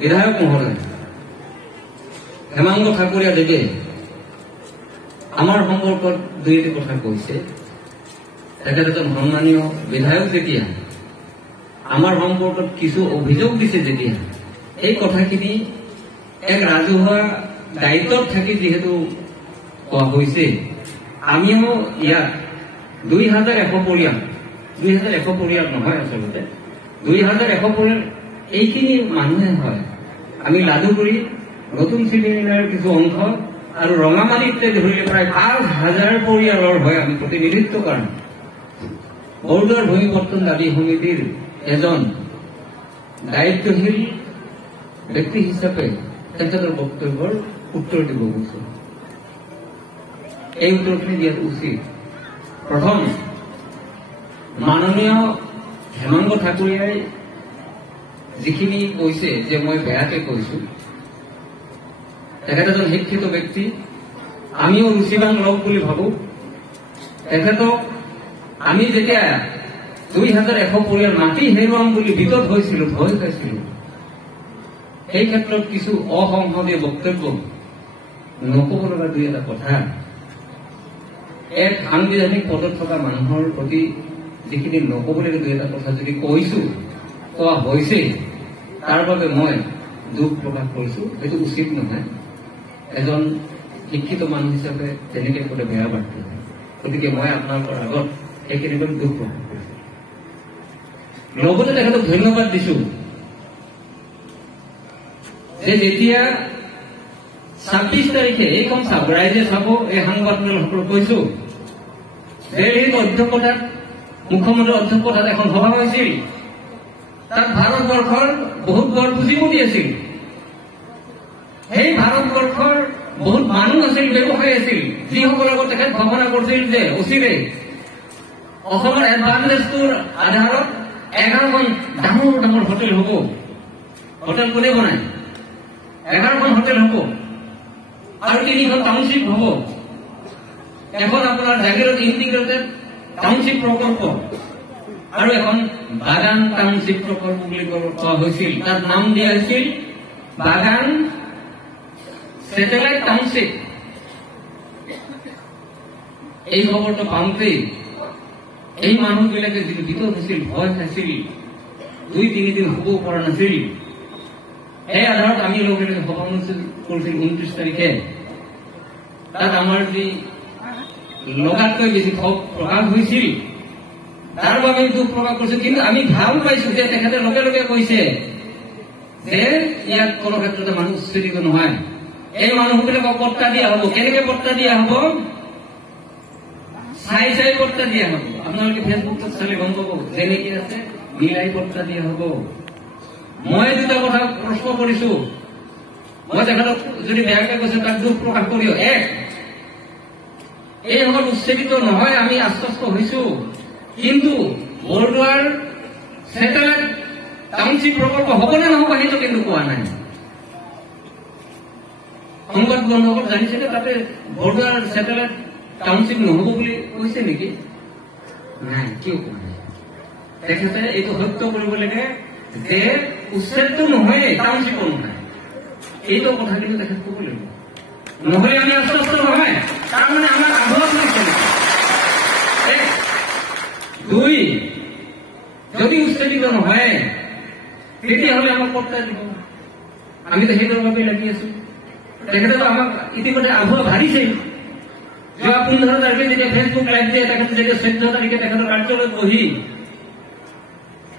বিধায়ক মহোদয় হেমাংগ ঠাকুৰীয়া দেৱে আমাৰ সম্পৰ্কত দুই এটি কথা কৈছে। তেখেত এজন সন্মানীয় বিধায়ক যেতিয়া আমাৰ সম্পৰ্কত কিছু অভিযোগ দিছে, যেতিয়া এই কথাখিনি এক ৰাজহুৱা দায়িত্বত থাকি যিহেতু কোৱা হৈছে, আমিও ইয়াত 2100 পৰিয়াল, 2100 পৰিয়াল নহয়, আচলতে 2100 পৰিয়াল এইখিনি মানুহে হয়। আমি লাডুগুৰি, নতুন চিলিমিনাৰ কিছু অংশ আৰু ৰঙামাটিতে ধৰিলে প্ৰায় 5000 পৰিয়ালৰ হয় আমি প্ৰতিনিধিত্ব কৰোঁ। বৰদুৱাৰ ভূমি পত্তন দাবী সমিতিৰ এজন দায়িত্বশীল ব্যক্তি হিচাপে তেখেতৰ বক্তব্যৰ উত্তৰ দিব গৈছে। এই উত্তৰখিনি দিয়াটো উচিত। প্ৰথম, মাননীয় হেমাংগ ঠাকুৰীয়াই যিখিনি কৈছে যে মই বেয়াকে কৈছো, তেখেত এজন শিক্ষিত ব্যক্তি, আমিও ৰুচিবান লওক বুলি ভাবো। তেখেতক আমি যেতিয়া 2100 পৰিয়াল মাটি হেৰুৱাম বুলি বিপদ হৈছিলো, ভয় খাইছিলো, সেই ক্ষেত্ৰত কিছু অসংসদীয় বক্তব্য নকব লগা দুই এটা কথা এক সাংবিধানিক পদত থকা মানুহৰ প্ৰতি যিখিনি নকবলগীয়া দুই এটা কথা যদি কৈছো, কোৱা হৈছে, তাৰ বাবে মই দুখ প্ৰকাশ কৰিছো। সেইটো উচিত নহয়। এজন শিক্ষিত মানুহ হিচাপে তেনেকে ক'লে বেয়া বাৰ্তা। গতিকে মই আপোনালোকৰ আগত এইখিনি দুখ প্ৰকাশ কৰিছো। লগতে তেখেতক ধন্যবাদ দিছো যে যেতিয়া 26 তাৰিখে এইখন চাব, ৰাইজে চাব, এই সাংবাদিকসকলক কৈছো, দিল্লীৰ অধ্যক্ষতাত, মুখ্যমন্ত্ৰীৰ অধ্যক্ষতাত এখন সভা হৈছিল। তাত ভাৰতবৰ্ষৰ বহুত বৰ পুঁজিপতি আছিল। সেই ভাৰতবৰ্ষৰ বহুত মানুহ আছিল, ব্যৱসায়ী আছিল, যিসকলৰ লগত তেখেত ভাৱনা কৰিছিল যে অচিৰে অসমৰ এডভান্টেজটোৰ আধাৰত 11খন ডাঙৰ ডাঙৰ হোটেল হ'ব। হোটেল কোনে বনায়? 11খন হোটেল হ'ব আৰু 3খন টাউনশ্বিপ হ'ব। এখন আপোনাৰ জাগিৰোড ইণ্টিগ্ৰেটেড টাউনশ্বিপ প্ৰকল্প আৰু এখন বাগান টাউনশ্বিপ প্ৰকল্প বুলি কোৱা হৈছিল। তাত নাম দিয়া হৈছিল বাগান স্যাটেলাইট টাউনশ্বিপ। এই খবৰটো পাওঁতে এই মানুহবিলাকে যিটো বিপদ হৈছিল, ভয় খাইছিল, 2-3 দিন শুব পৰা নাছিল। এই আধাৰত আমি লোকে সভা অনুষ্ঠিত কৰিছিল 29 তাৰিখে। তাত আমাৰ যি লগাতকৈ বেছি ক্ষোভ প্ৰকাশ হৈছিল, তাৰ বাবে দুখ প্ৰকাশ কৰিছো। কিন্তু আমি ভাল পাইছো যে তেখেতে লগে লগে কৈছে যে ইয়াত কোনো ক্ষেত্ৰতে মানুহ উচ্চৰিত নহয়, এই মানুহবিলাকক পট্টা দিয়া হ'ব। কেনেকে পট্টা দিয়া হ'ব? চাই চাই পট্টা দিয়া হ'ব। আপোনালোকে ফেচবুকত চালে গম পাব, যেনেকে আছে মিলাই পট্টা দিয়া হ'ব। মই দুটা কথা প্ৰশ্ন কৰিছো, মই তেখেতক যদি বেয়াকে কৈছে তাক দুখ প্ৰকাশ কৰিও, এক, এইসকল উচ্চৰিত নহয়, আমি আশ্বস্ত হৈছো, কিন্তু বৰদুৱাৰ স্যাটেলাইট টাউনশ্বিপ প্ৰকল্প হ'বনে নহ'ব সেইটো কিন্তু কোৱা নাই। সংবাদ বন্ধুসকল জানিছে যে তাতে বৰদুৱাৰ স্যাটেলাইট টাউনশ্বিপ নহ'ব বুলি কৈছে নেকি? নাই, কিয় কোৱা নাই? তেখেতে এইটো সত্য কৰিব লাগে যে উচ্ছেদটো নহয়, টাউনশ্বিপো নহয়। এইটো কথা কিন্তু তেখেত ক'ব লাগিব, নহ'লে আমি আশ্বস্ত নহয়। তাৰমানে আমাক আভ্যাস কৰিছে। 2, যদি উচ্ছেদিত নহয় তেতিয়াহ'লে আমাক পট্টা দিব। আমিতো সেইটোৰ বাবে লাগি আছো। তেখেতেতো আমাক ইতিমধ্যে আভ্যাস হাৰিছিল। যোৱা 15 তাৰিখে যেতিয়া ফেচবুক লাইভ দিয়ে, তেখেতে যেতিয়া 14 তাৰিখে তেখেতৰ কাৰ্যালয়ত বহি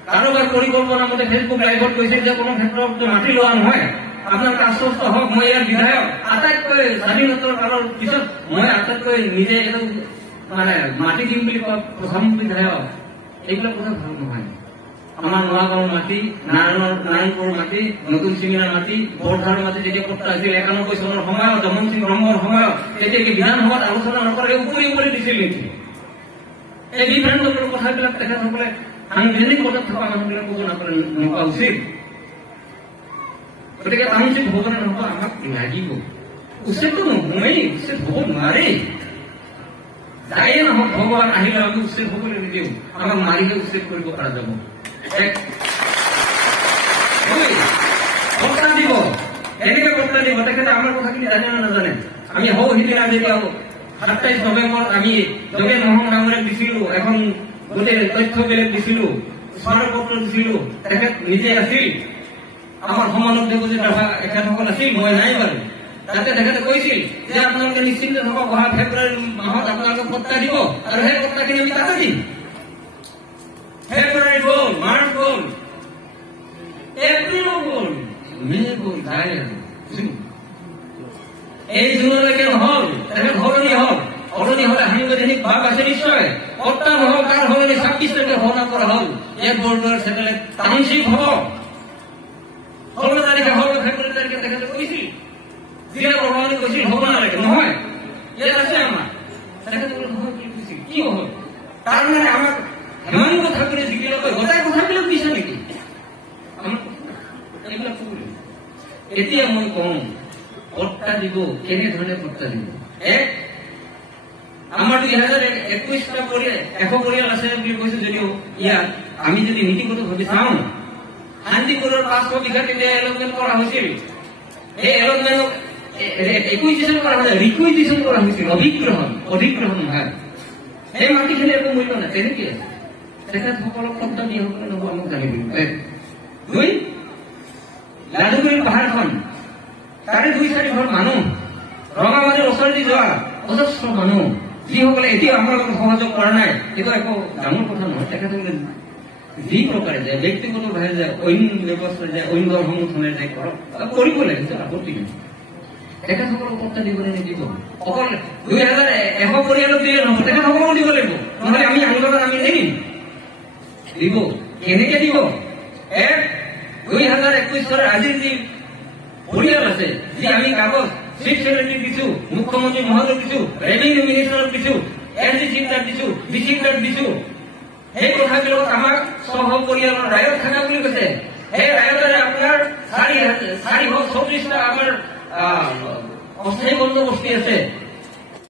কাৰোবাৰ পৰিকল্পনা মতে ফেচবুক লাইভত কৈছিল যে কোনো ক্ষেত্ৰত মাটি লোৱা নহয়, আপোনালোকে আশ্বস্ত হওক, মই ইয়াৰ বিধায়ক। আটাইতকৈ স্বাধীনতাৰ কালৰ পিছত মই আটাইতকৈ নিজে এইটো মানে মাটি দিম বুলি কোৱা প্ৰথম বিধায়ক। এইবিলাক কথা ভাল নহয়। আমাৰ নগাঁৱৰ মাটি, নাৰায়ণপুৰৰ মাটি, নতুন চিঙিৰাৰ মাটি, বৰধাৰৰ মাটি যেতিয়া পট্টা হৈছিল 91 চনৰ সময়ত, দমন সিং ৰংগৰ সময়ত, তেতিয়া কি বিধানসভাত আলোচনা নকৰাকৈ উপৰি দিছিল নেকি? এই বিভ্ৰান্তকৰ কথাবিলাক তেখেতসকলে সাংবিধানিক পদত থকা মানুহবিলাক ক'ব নোপোৱা উচিত। গতিকে টাউনশ্বিপ হ'ব নে নহ'ব আমাক লাগিব। উচ্ছেদটো নহয়েই, উচ্ছেদ হ'ব নোৱাৰে। যায়ে নহওক, ভগৱান আহিলে আমি উচ্ছেদ হ'বলৈ নিদিওঁ, আমাক মাৰিহে উচ্ছেদ কৰিব পৰা যাব। দিব তেখেতে আমাৰ কথাখিনি জানে নে নাজানে? আমি হৌ সিদিনা যেতিয়া 27 নৱেম্বৰত আমি যোগেন মহন ডাঙৰীয়াক দিছিলো, এখন গোটেই তথ্য বেলেগ দিছিলো, স্মাৰকপত্ৰ দিছিলো, তেখেত নিজে আছিল, আমাৰ সমানক দেৱজিৎ ৰাভা এখেতসকল আছিল, মই নাই বাৰু। তাতে তেখেতে কৈছিল যে আপোনালোকে নিশ্চিন্ত থাকক, অহা ফেব্ৰুৱাৰী মাহত আপোনালোকে পত্তা দিব আৰু সেই পত্তাখিনি আমি তাতে দিম। ফেব্ৰুৱাৰী গ'ল, মাৰ্চ গ'ল, এপ্ৰিলো গ'ল, মে গ'ল, যায় আৰু এই জুনলৈকে নহল, তেখেত সলনি হল। সলনি হলে সাংবিধানিক ভাৱ আছে নিশ্চয়, পত্তা নহল, তাৰ সলনি 26 তাৰিখে ঘোষণা কৰা হল এক বৰ্ডৰ চেটেলাইট টাউনশ্বিপ হব। 16 তাৰিখে হল, ফেব্ৰুৱাৰী তাৰিখে তেখেতে কৈছিল, জিলা প্ৰশাসনে কৈছিল হব নালাগে, নহয় ইয়াত আছে আমাৰ, তেখেতে নহয় বুলি কৈছিল। কি হল? তাৰ মানে আমাক হেমন্ত ঠাকুৰে জিকিলকৈ গোটাই কথাবিলাক দিছে নেকি? এইবিলাক এতিয়া মই কওঁ, পত্তা দিব, কেনেধৰণে পত্তা দিব? আমাৰ 2021টা পৰিয়াল 100 পৰিয়াল আছে বুলি কৈছে যদিও ইয়াত আমি যদি নীতিগতভাৱে চাওঁ, শান্তিপুৰৰ 500 বিঘা তেতিয়া এলটমেণ্ট কৰা হৈছিল। এই এলটমেণ্টক একুইজিশ্যন কৰা হৈছিল, ৰিকুইজিশ্যন কৰা হৈছিল, অধিগ্ৰহণ নহয়। সেই মাটিখিনি একো মূল্য নাই, তেনেকে আছে। তেখেতসকলক শব্দ দি সকলে নহব, আমাক জানিব। 2 লাডুগুৰিৰ পাহাৰখন, তাৰে 2-4 ঘৰ মানুহ, ৰঙামাটিৰ ওচৰেদি যোৱা অজস্ৰ মানুহ, যিসকলে এতিয়া আমাৰ লগত সহযোগ কৰা নাই, সেইটো একো ডাঙৰ কথা নহয়। তেখেতসকলে যি প্ৰকাৰে যায়, ব্যক্তিগতভাৱে যায়, অইন ব্যৱস্থাৰে যায়, অইন দল সংগঠনে যায়, কৰিব লাগে, সেইটো আপত্তি নাই। তেখেতসকলক পত্তা দিবলৈ নিদিব। অকল 2100 পৰিয়ালক দিলে নহব, তেখেতসকলক দিব লাগিব, নহলে আমি আন্দোলন আমি নেৰিম। দিব কেনেকে দিব? 2021 চনৰ আজিৰ যি পৰিয়াল আছে, যি আমি কাগজ চিফ সেক্ৰেটাৰী দিছো, মুখ্যমন্ত্ৰী মহোদয়ক দিছো, ৰেভিনিউ মিনিষ্টাৰক দিছো, এছডি চিফটাক দিছো, ডিচিফটাক দিছো, সেই কথাবিলাকত আমাক সহ পৰিয়ালৰ ৰায়ত থাকা বুলি কৈছে। সেই ৰায়তেৰে আপোনাৰ 434টা আমাৰ অস্থায়ী বন্দোবস্তি আছে।